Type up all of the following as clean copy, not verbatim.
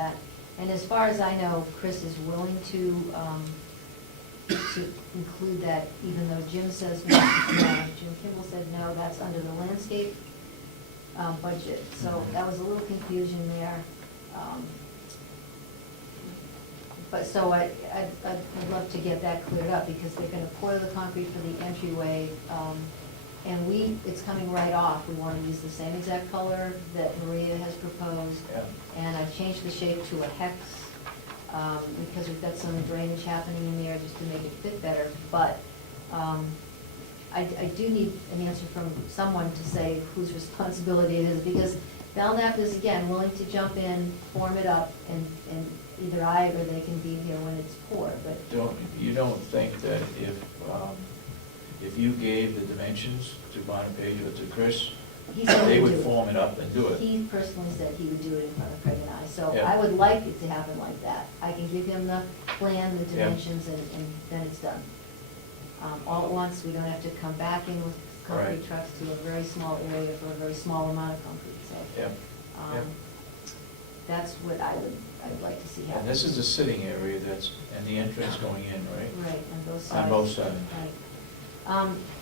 that. And as far as I know, Chris is willing to include that, even though Jim says no. Jim Kimball said no, that's under the landscape budget. So that was a little confusion there. But so I'd love to get that cleared up, because they're gonna pour the concrete for the entryway, and it's coming right off. We wanna use the same exact color that Maria has proposed. Yeah. And I've changed the shape to a hex, because we've got some drainage happening in there just to make it fit better. But I do need an answer from someone to say whose responsibility it is, because Belknap is, again, willing to jump in, form it up, and either I or they can be here when it's poured, but. You don't think that if you gave the dimensions to Bonapage or to Chris, he said they he would do it. form it up and do it? He personally said he would do it in front of Craig and I, so Yeah. I would like it to happen like that. I can give him the plan, the Yeah. dimensions, and then it's done. All at once, we don't have to come back in with concrete Right. trucks to a very small area for a very small amount of concrete, so. Yeah. Yeah. That's what I'd like to see happen. And this is the sitting area and the entrance going in, right? Right, on both sides. On both sides. Right.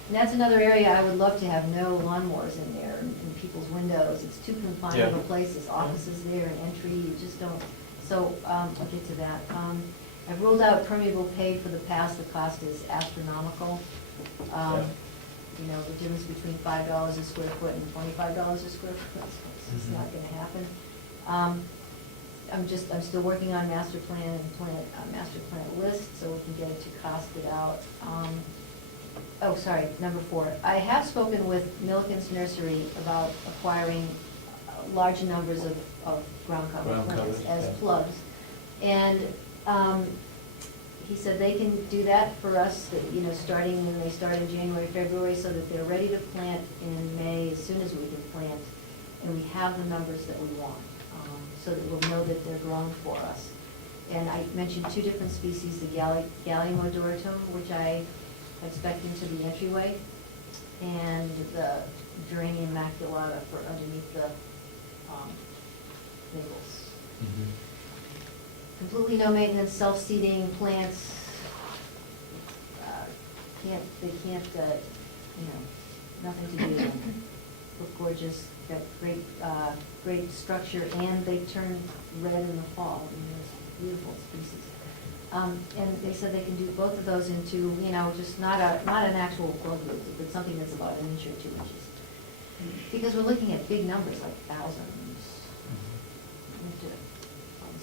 And that's another area I would love to have no lawnmowers in there, in people's windows. It's too confined of a Yeah. place, there's offices there and entry, you just don't. So, I'll get to that. I've ruled out permeable pave for the past, the cost is astronomical. Yeah. You know, the difference between $5 a square foot and $25 a square foot, it's just not gonna happen. I'm still working on master plan list, so we can get it to cost it out. Oh, sorry, number 4. I have spoken with Milliken's Nursery about acquiring large numbers of ground cover Ground plants covers, as yeah. plugs. And he said they can do that for us, that, you know, starting when they start in January, February, so that they're ready to plant in May as soon as we can plant, and we have the numbers that we want, so that we'll know that they're grown for us. And I mentioned 2 different species, the Gallium odoratum, which I expect into the entryway, and the Geranium maculata for underneath the maples. Mhm. Completely no maintenance, self-seeding plants, they can't, you know, nothing to do with them. Look gorgeous, got great structure, and they turn red in the fall, and they're beautiful species. And they said they can do both of those into, you know, just not an actual plug root, but something that's about 1 inch or 2 inches. Because we're looking at big numbers, like thousands.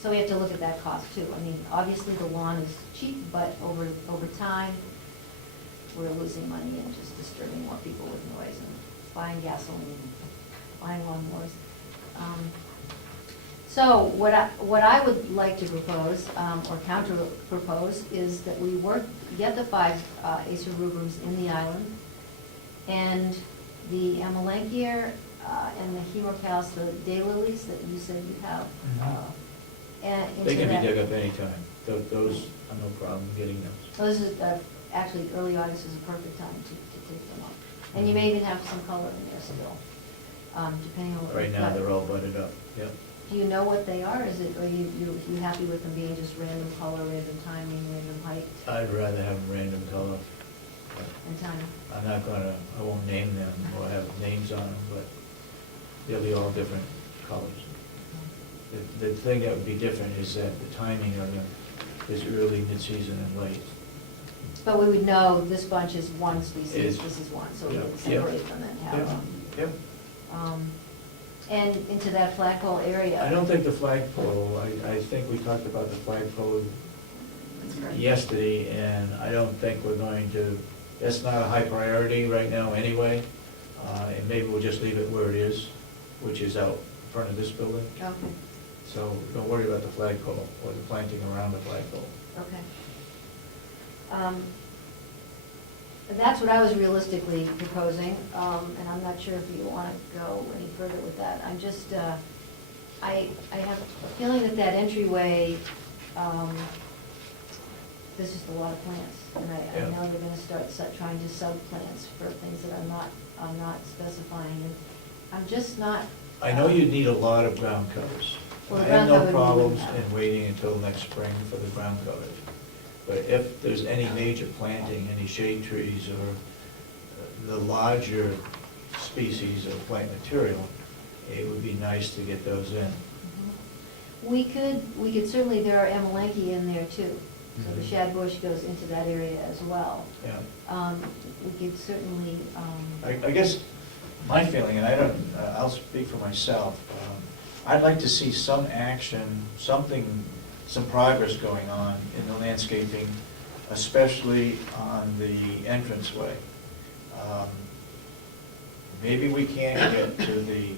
So we have to look at that cost too. I mean, obviously the lawn is cheap, but over time, we're losing money and just disturbing more people with noise and buying gasoline, buying lawnmowers. So what I would like to propose, or counter propose, is that we get the 5 Acer rubrum in the island, and the amelanchier and the hemocaus, the daylilies that you said you have. And They into can be that. dug up anytime. Those are no problem getting those. Those is, actually, early August is a perfect time to take them up. And you may even have some color in there still, depending on what. Right you've now, got. they're all budded up, yep. Do you know what they are? Is it, are you happy with them being just random color, random timing, random height I'd rather have random color. but and timing? I won't name them or have names on them, but they'll be all different colors. The thing that would be different is that the timing of them is early, mid-season, and late. But we would know this bunch is one species, Is- this is one, so we yeah, would yeah. separate them and have Yep, them. yep. And into that flagpole area. I don't think the flagpole, I think we talked about the flagpole That's correct. yesterday, and I don't think we're going to, that's not a high priority right now anyway, and maybe we'll just leave it where it is, which is out in front of this building. Okay, So don't worry about the flagpole or the planting around the flagpole. okay. That's what I was realistically proposing, and I'm not sure if you want to go any further with that. I'm just, I have a feeling that entryway, there's just a lot of plants. And I Yeah. know they're gonna start trying to sub plants for things that I'm not specifying. And I'm just not. I know you need a lot of ground covers. Well, the I have ground no cover we problems wouldn't have. in waiting until next spring for the ground coverage. But if there's any major planting, any shade trees or the larger species of plant material, it would be nice to get those in. We could certainly, there are amelanchi in there too. So the Mhm. shad bush goes into that area as well. Yeah. We could certainly, I guess my feeling, and I don't, I'll speak for myself, I'd like to see some action, some progress going on in the landscaping, especially on the entranceway. Maybe we can't get to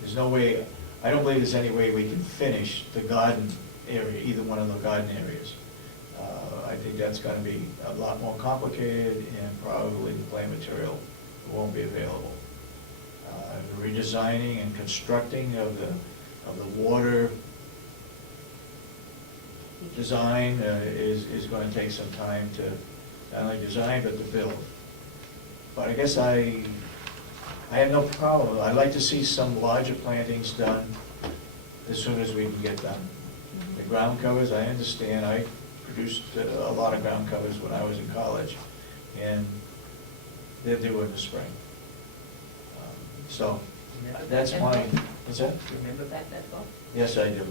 there's no way, I don't believe there's any way we can finish the garden area, either one of the garden areas. I think that's gonna be a lot more complicated, and probably the plant material won't be available. The redesigning and constructing of the water design is going to take some time to not only design but to build. But I guess I have no problem. I'd like to see some larger plantings done as soon as we can get them. The ground covers, I understand. I produced a lot of ground covers when I was in college, and they're due in the spring. So that's my, what's that? Remember that well? Yes, I do.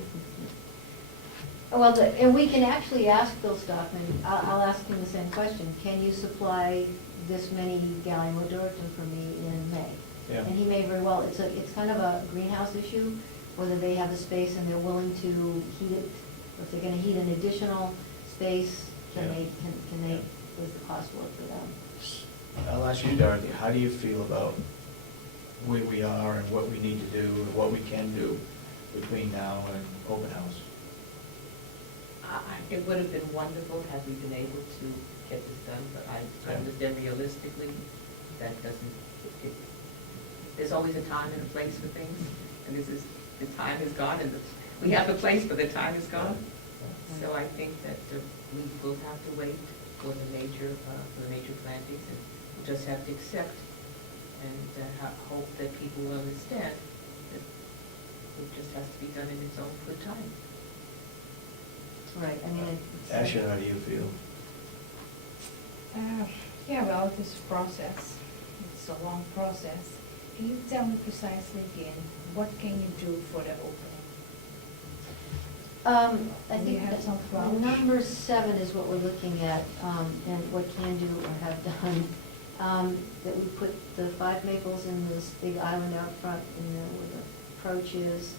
well, and we can actually ask Bill Stockman, I'll ask him the same question. Can you supply this many gallium odoricum for me in May? Yeah. And he may very well, it's kind of a greenhouse issue, whether they have the space and they're willing to heat it, or if they're gonna heat an additional space, can Yeah. they, does the cost work for them? I'll ask you, Dorothy, how do you feel about where we are and what we need to do and what we can do between now and open house? It would have been wonderful had we been able to get this done, but I understand realistically, that doesn't, there's always a time and a place for things, and the time is gone, and we have the place, but the time is gone. So I think that we will have to wait for the major plantings, and we'll just have to accept and hope that people will understand that it just has to be done in its own good time. Right, I mean, Asha, how do you feel? Yeah, well, it's a process. It's a long process. Can you tell me precisely again, what can you do for the opening? I Do think you have some that flowers? number 7 is what we're looking at, and what can do or have done. That we put the 5 maples in this big island out front, where the approach is.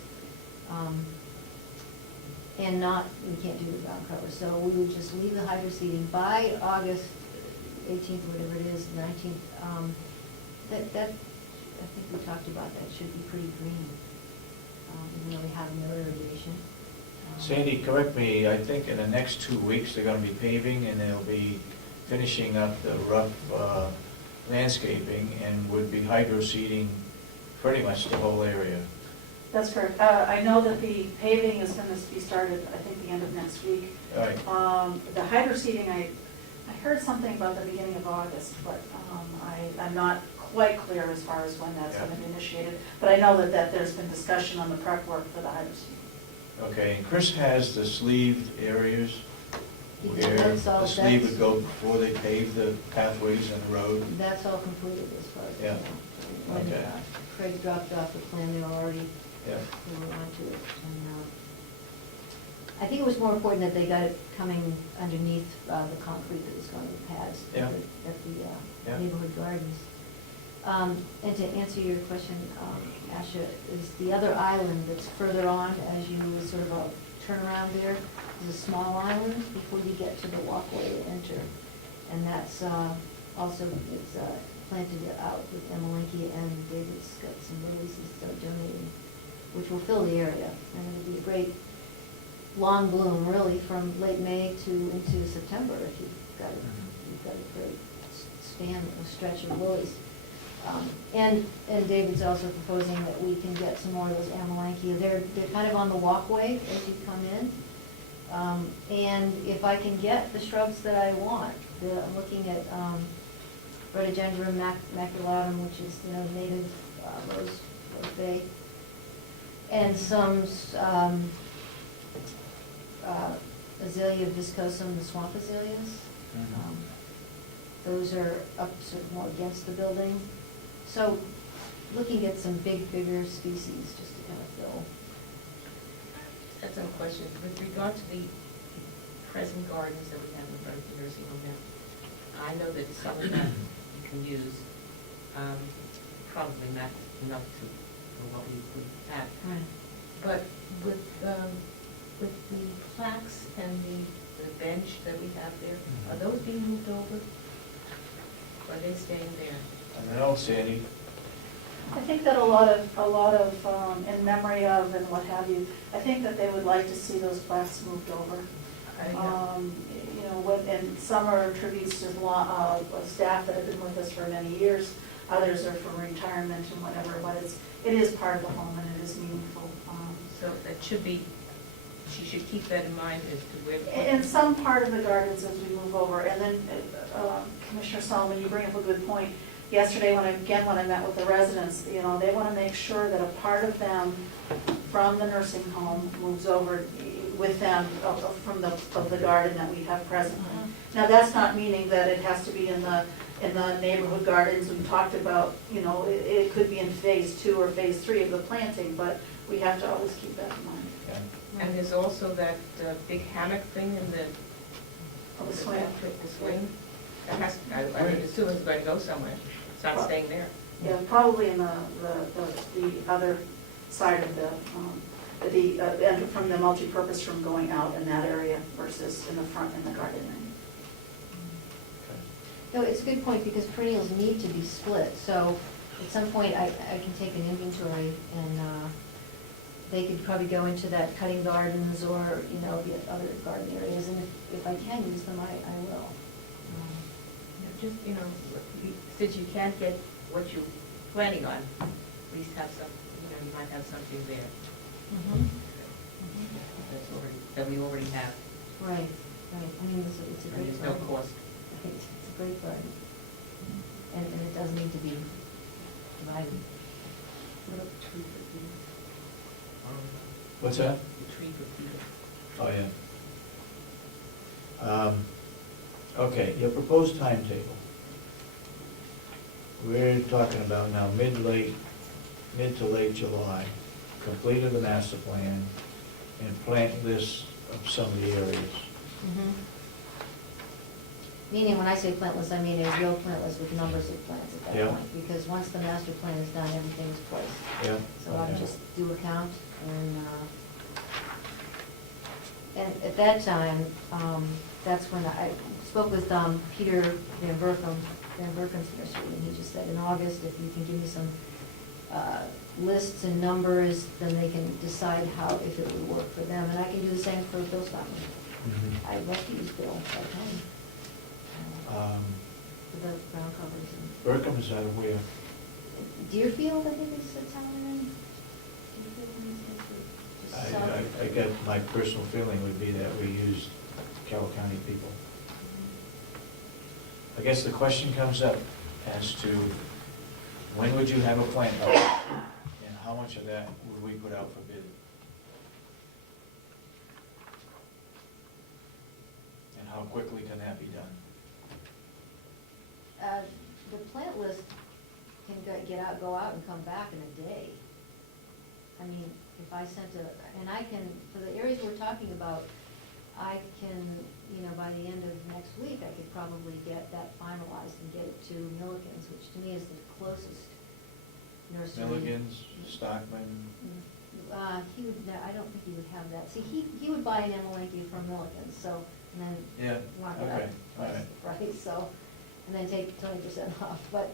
And we can't do the ground cover, so we would just leave the hydro seeding by August 18th, whatever it is, 19th. I think we talked about that, should be pretty green, even though we have no irrigation. Sandy, correct me, I think in the next 2 weeks, they're gonna be paving, and they'll be finishing up the rough landscaping, and would be hydro seeding pretty much the whole area. That's correct. I know that the paving is going to be started, I think, the end of next week. All right. The hydro seeding, I heard something about the beginning of August, but I'm not quite clear as far as when that's going to be initiated. But I know that there's been discussion on the prep work for the hydro seeding. Okay, and Chris has the sleeved areas where That's all- the sleeve would go before they pave the pathways and the road. That's all completed as far as I Yeah. know. When Okay. Craig dropped off the plan, they were already, Yeah. they were onto it. And I think it was more important that they got it coming underneath the concrete that was going to the pads Yeah. at the Yeah. neighborhood gardens. And to answer your question, Asha, is the other island that's further on as you sort of a turnaround there, is a small island before you get to the walkway to enter. And that's also, it's planted out with amelanchi, and David's got some lilies he's donating, which will fill the area. And it'll be a great long bloom, really, from late May into September, if you've got a great span, a stretch of lilies. And David's also proposing that we can get some more of those amelanchi. They're kind of on the walkway as you come in. And if I can get the shrubs that I want, I'm looking at rhododendron maculatum, which is native rose bay. And some azalea viscosum, the swamp azaleas. Mhm. Those are up sort of more against the building. So looking at some bigger species just to kind of fill. That's a question. With regard to the present gardens that we have in front of the nursing home now, I know that some of that you can use, probably not enough for what we have. Right. But with the plaques and the bench that we have there, are those being moved over? Or are they staying there? I don't know, Sandy. I think that a lot of, in memory of and what have you, I think that they would like to see those plaques moved over. You know, and some are tributes to staff that have been with us for many years, others are from retirement and whatever, but it is part of the home and it is meaningful. So that should be, she should keep that in mind as to where. And some part of the gardens as we move over, and then Commissioner Solomon, you bring up a good point. Yesterday, when I met with the residents, you know, they want to make sure that a part of them from the nursing home moves over with them of the garden that we have presently. Now, that's not meaning that it has to be in the neighborhood gardens we talked about. You know, it could be in phase 2 or phase 3 of the planting, but we have to always keep that in mind. Yeah. And there's also that big hammock thing in the. The swing. The swing. That has, I would assume it's going to go somewhere. It's not staying there. Yeah, probably in the other side of from the multipurpose room going out in that area versus in the front in the garden. No, it's a good point, because perennials need to be split, so at some point I can take an inventory and they could probably go into that cutting gardens or, you know, the other garden areas, and if I can use them, I will. Just, you know, since you can't get what you're planning on, at least have some, you know, you might have something there. That we already have. Right. I mean, it's a And great there's no garden. cost. It's a great garden. And it does need to be divided. What about the tree for Peter? What's that? The tree for Peter. Oh, yeah. Okay, your proposed timetable. We're talking about now mid to late July, completed the master plan and plant lists of some of the areas. Meaning, when I say plant list, I mean a real plant list with numbers of plants at Yeah. that point, because once the master plan is done, everything is placed. Yeah. So I'll okay. just do a count, and at that time, that's when I spoke with Peter Van Berkham's nursery, and he just said, in August, if you can give me some lists and numbers, then they can decide if it would work for them, and I can do the same for Bill Stockman. Mhm. I'd love to use Bill at home. For the ground covers and. Berkham is out of where? Deerfield, I think is the town in. Deerfield, just south. I got, my personal feeling would be that we used Carroll County people. I guess the question comes up as to when would you have a plant up, and how much of that would we put out for bid? And how quickly can that be done? The plant list can go out and come back in a day. I mean, if I sent and I can, for the areas we're talking about, I can, you know, by the end of next week, I could probably get that finalized and get it to Milliken's, which to me is the closest nursery. Milligan's, Stockman, He would, I don't think he would have that. See, he would buy an Amelinki from Milliken's, so, and then yeah, mark it up okay, all twice right. the price, so, and then take 20% off. But,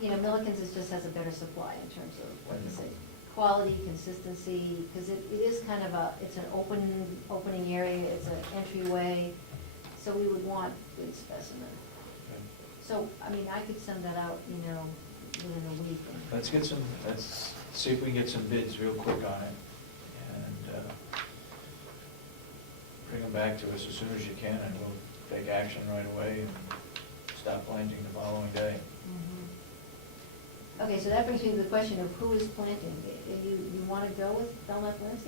you know, Milliken's just has a better supply in terms of what to say, quality, consistency, because it is kind of it's an opening area, it's an entryway, so we would want good specimen. Okay. So, I mean, I could send that out, you know, within a week. Let's see if we can get some bids real quick on it, and bring them back to us as soon as you can, and we'll take action right away and stop planting the following day. Okay, so that brings me to the question of who is planting. You want to go with Belknap Landscape?